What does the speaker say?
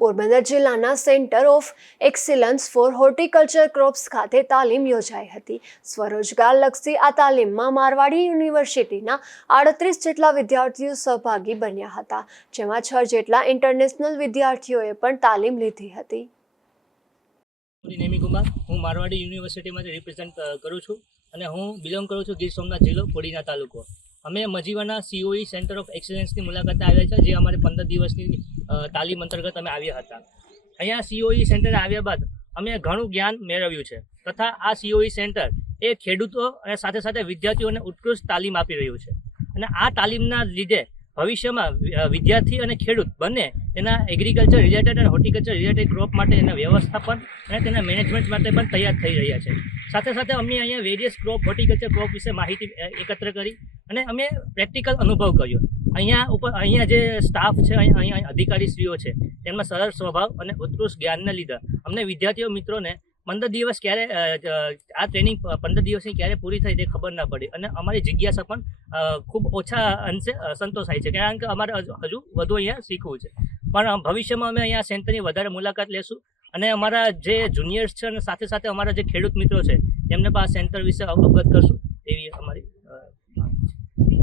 પોરબંદર જિલ્લાના centre of excellence for horticulture crops ખાતે તાલીમ યોજાઈ હતી। સ્વરોજગારલક્ષી આ તાલીમમાં મારવાડી યુનિવર્સિટીના 38 જેટલા વિદ્યાર્થીઓ સહભાગી બન્યા હતા, જેમાં 6 જેટલા ઇન્ટરનેશનલ વિદ્યાર્થીઓએ પણ તાલીમ લીધી હતી। નેમી કુમાર, હું મારવાડી યુનિવર્સિટીમાંથી રિપ્રેઝેન્ટ કરું છું અને હું બિલોંગ કરું છું ગીર સોમનાથ જિલ્લો કોડીના તાલુકો। અમે મજીવાના COE સેન્ટર ઓફ એક્સેલન્સની મુલાકાતે આવ્યા છે, જે અમારે 15 દિવસની તાલીમ અંતર્ગત અમે આવ્યા હતા। અહીંયા COE સેન્ટરે આવ્યા બાદ અમે ઘણું જ્ઞાન મેળવ્યું છે તથા આ COE સેન્ટર એ ખેડૂતો અને સાથે સાથે વિદ્યાર્થીઓને ઉત્કૃષ્ટ તાલીમ આપી રહ્યું છે અને આ તાલીમના લીધે ભવિષ્યમાં વિદ્યાર્થી અને ખેડૂત બંને તેના એગ્રીકલ્ચર રિલેટેડ અને હોર્ટિકલ્ચર રિલેટેડ ક્રોપ માટે એના વ્યવસ્થાપન અને તેના મેનેજમેન્ટ માટે પણ તૈયાર થઈ રહ્યા છે। સાથે સાથે અમે અહીંયા વેરિયસ ક્રોપ હોર્ટિકલ્ચર ક્રોપ વિશે માહિતી એકત્ર કરી અને અમે પ્રેક્ટિકલ અનુભવ કર્યો। અહીંયા જે સ્ટાફ છે, અહીંયા અધિકારીશ્રીઓ છે, તેમના સરળ સ્વભાવ અને ઉત્કૃષ્ટ જ્ઞાનને લીધે અમને વિદ્યાર્થીઓ મિત્રોને 15 દિવસ ક્યારે આ ટ્રેનિંગ 15 દિવસની ક્યારે પૂરી થઈ તે ખબર ના પડી અને અમારી જિજ્ઞાસા પણ ખૂબ ઓછા અંશે સંતોષાય છે, કારણ કે અમારે હજુ વધુ અહીંયા શીખવું છે। પણ ભવિષ્યમાં અમે અહીંયા સેન્ટરની વધારે મુલાકાત લેશું અને અમારા જે જુનિયર્સ છે અને સાથે સાથે અમારા જે ખેડૂત મિત્રો છે તેમને પણ આ સેન્ટર વિશે અવગત કરશું એવી અમારી